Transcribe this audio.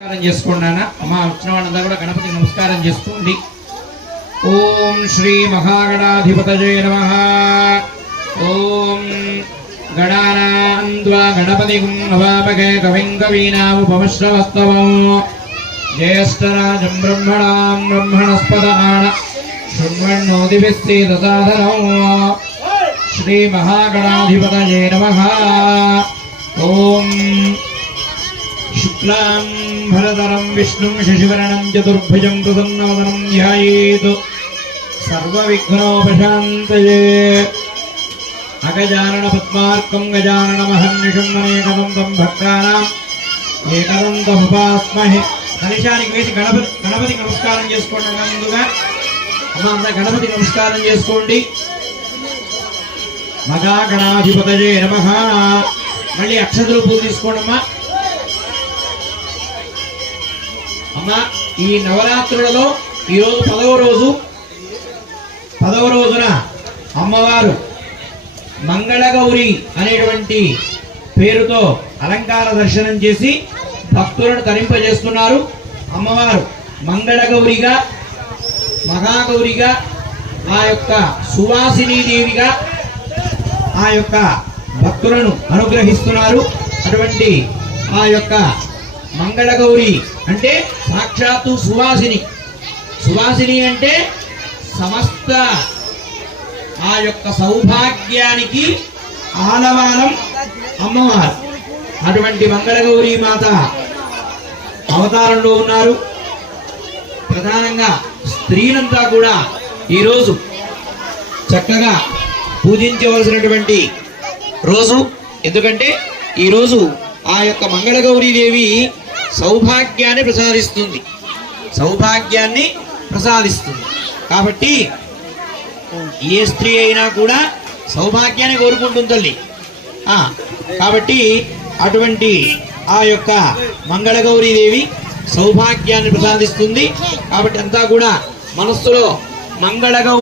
నమస్కారం చేసుకోండి నాన్న. అమ్మ వచ్చిన వాళ్ళంతా కూడా గణపతికి నమస్కారం చేసుకోండి. ఓం శ్రీ మహాగణాధిపతయే నమః. ఓం గణానాన్వా గణపతిం నవామకే కవిం కవీనాముపమశ్రవస్తవం జ్యేష్ఠరాజం బ్రహ్మణాం బ్రహ్మణస్పదాన శృణ్వన్నోతిభిస్సేదసాదనం. శ్రీ మహాగణాధిపతయే నమః. ఓం शुक्लां भरधरं विष्णुं शशिवर्णं चतुर्भुजं प्रसन्नवदनं ध्यायेत् सर्वविघ्नोपशान्तये. अगजाननपद्मार्कं गजाननमहर्निशं अनेकदन्तं भक्तानाम् एकदन्तमुपास्महे. కలిశానికి వేసి గణపతికి నమస్కారం చేసుకోండి. ముందుగా అమ్మ గణపతికి నమస్కారం చేసుకోండి. మహాగణాధిపతయే నమః. మళ్ళీ అక్షతలు పూజ తీసుకోండి అమ్మా. అమ్మ ఈ నవరాత్రులలో ఈరోజు 10వ రోజున అమ్మవారు మంగళగౌరి అనేటువంటి పేరుతో అలంకార దర్శనం చేసి భక్తులను తరింపజేస్తున్నారు. అమ్మవారు మంగళగౌరిగా, మహాగౌరిగా, ఆ యొక్క సువాసినీ దేవిగా ఆ యొక్క భక్తులను అనుగ్రహిస్తున్నారు. అటువంటి ఆ యొక్క మంగళగౌరి అంటే సాక్షాత్తు సువాసిని. సువాసిని అంటే సమస్త ఆ యొక్క సౌభాగ్యానికి ఆలవాలం అమ్మవారు. అటువంటి మంగళగౌరి మాత అవతారంలో ఉన్నారు. ప్రధానంగా స్త్రీలంతా కూడా ఈరోజు చక్కగా పూజించవలసినటువంటి రోజు. ఎందుకంటే ఈరోజు ఆ యొక్క మంగళగౌరీ దేవి సౌభాగ్యాన్ని ప్రసాదిస్తుంది. కాబట్టి ఏ స్త్రీ అయినా కూడా సౌభాగ్యాన్ని కోరుకుంటుంది తల్లి. కాబట్టి అటువంటి ఆ యొక్క మంగళగౌరీ దేవి సౌభాగ్యాన్ని ప్రసాదిస్తుంది. కాబట్టి అంతా కూడా మనస్సులో మంగళగౌరి